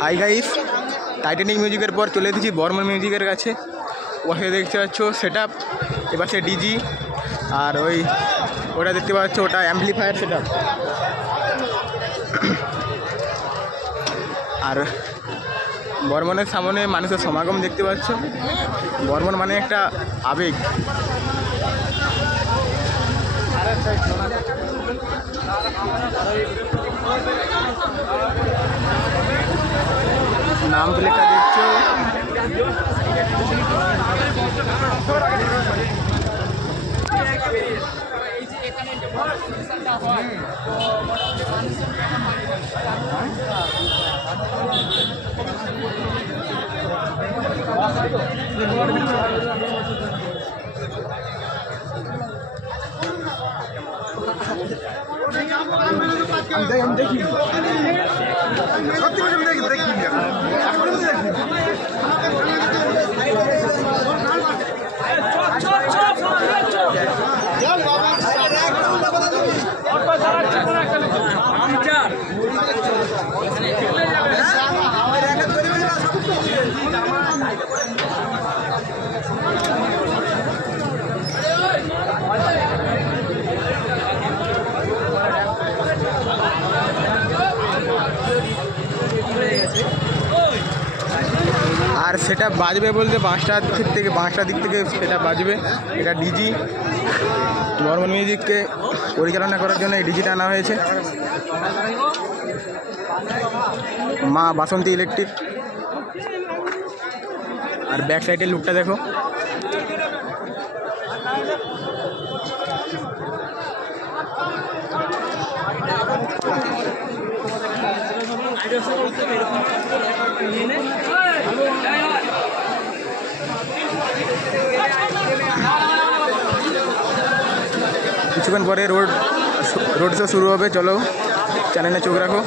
Hi guys, Titanic মিউজিকের পর চলে এসেছি বর্মন মিউজিকের কাছে। ওখানে দেখতে পাচ্ছ সেট আপ, এবার সে ডিজি, আর ওটা দেখতে পাচ্ছ ওটা অ্যাম্পলিফায়ার সেট আপ। আর বর্মনের সামনে মানুষের সমাগম দেখতে পাচ্ছ। বর্মন মানে একটা আবেগ। নাম প্লেটটা দেখছো, দেখি আর সেটা বাজবে বলতে 5টার দিক থেকে সেটা বাজবে। এটা ডিজি, বর্মন মিউজিককে পরিচালনা করার জন্য এই ডিজিটা আনা হয়েছে। মা বাসন্তী ইলেকট্রিক। আর ব্যাক সাইডের লুকটা দেখো। কিছুক্ষণ পরে রোড শো শুরু হবে। চলো, চ্যানেলে চোখ রাখো।